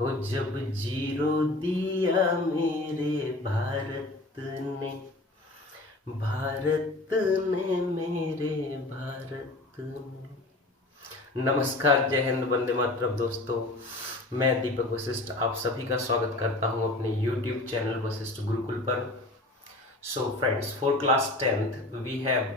हो जब जीरो दिया मेरे भारत ने मेरे भारत ने। नमस्कार, जय हिंद, वंदे मातरम। दोस्तों, मैं दीपक वशिष्ठ आप सभी का स्वागत करता हूं अपने YouTube चैनल वशिष्ठ गुरुकुल पर। So friends, for class 10th we have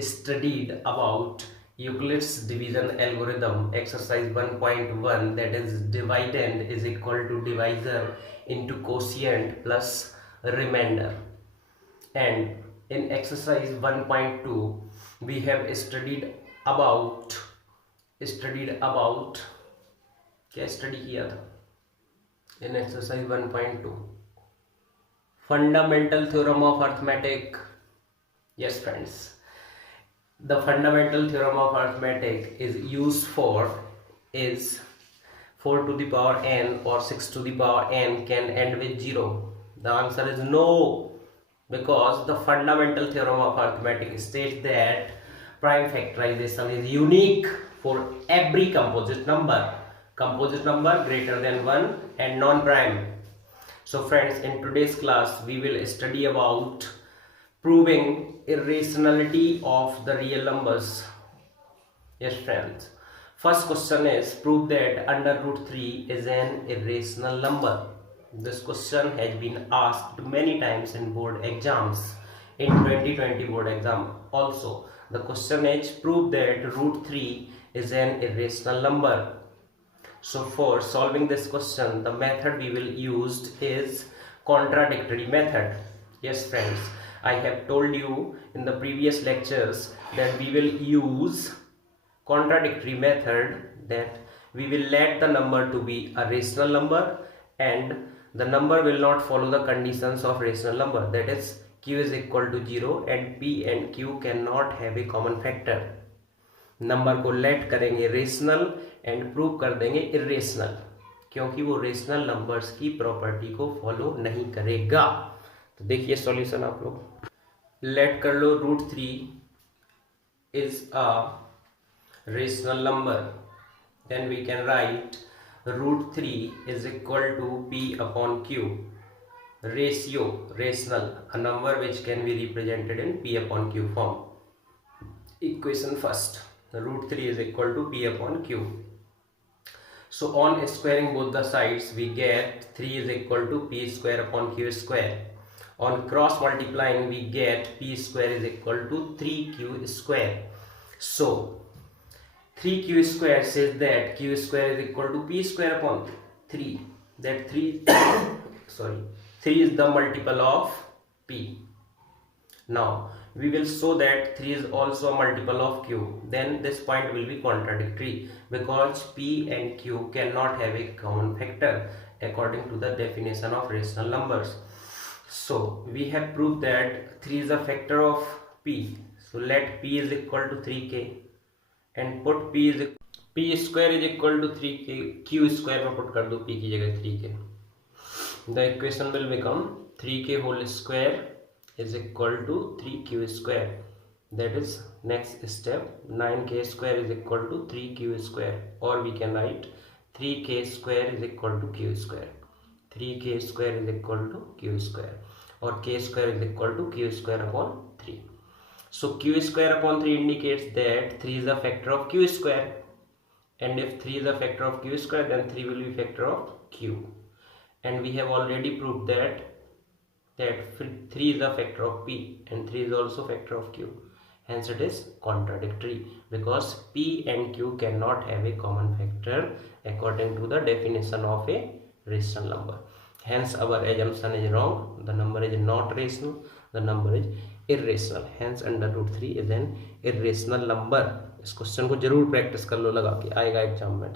studied about Euclid's division algorithm exercise 1.1, that is dividend is equal to divisor into quotient plus remainder. And in exercise 1.2 we have studied about क्या study किया था in exercise 1.2? Fundamental theorem of arithmetic. Yes friends, the fundamental theorem of arithmetic is used for is 4 to the power n or 6 to the power n can end with 0. The answer is no, because the fundamental theorem of arithmetic states that prime factorization is unique for every composite number greater than 1 and non-prime. So friends, in today's class we will study about proving irrationality of the real numbers. Yes friends, first question is prove that under root 3 is an irrational number. This question has been asked many times in board exams, in 2020 board exam also. The question is prove that root 3 is an irrational number. So for solving this question, the method we will use is contradictory method. Yes friends, I have told you in the previous lectures that we will use contradictory method, that we will let the number to be a rational number and the number will not follow the conditions of rational number, that is q is equal to 0 and p and q cannot have a common factor. Number को let करेंगे rational and prove कर देंगे irrational, क्योंकि वो rational numbers की property को follow नहीं करेगा। तो देखिए सॉल्यूशन आप लोग लेट कर लो root 3 is a rational number, then we can write root 3 is equal to P upon Q, ratio rational, a number which can be represented in P upon Q form. Equation first, root 3 is equal to p upon q. So on squaring both the sides we get 3 is equal to p square upon q square. On cross multiplying we get p square is equal to 3q square. So 3q square says that q square is equal to p square upon 3, that 3 is the multiple of p. Now we will show that 3 is also a multiple of q. Then this point will be contradictory because p and q cannot have a common factor according to the definition of rational numbers. So we have proved that 3 is a factor of p. So let p is equal to 3k and put p square is equal to 3k, q square में put कर दो p की जगह 3k. The equation will become 3k whole square is equal to 3q square. That is next step, 9k square is equal to 3q square, or we can write 3k square is equal to q square, 3k square is equal to q square, or k square is equal to q square upon 3. So q square upon 3 indicates that 3 is a factor of q square, and if 3 is a factor of q square then 3 will be factor of q, and we have already proved that 3 is a factor of p and 3 is also factor of q. Hence it is contradictory because p and q cannot have a common factor according to the definition of a rational number. Hence our assumption is wrong. The number is not rational, the number is irrational. Hence under root 3 is an irrational number. इस question को जरूर practice कर लो, लगा के आएगा exam में, ठीक।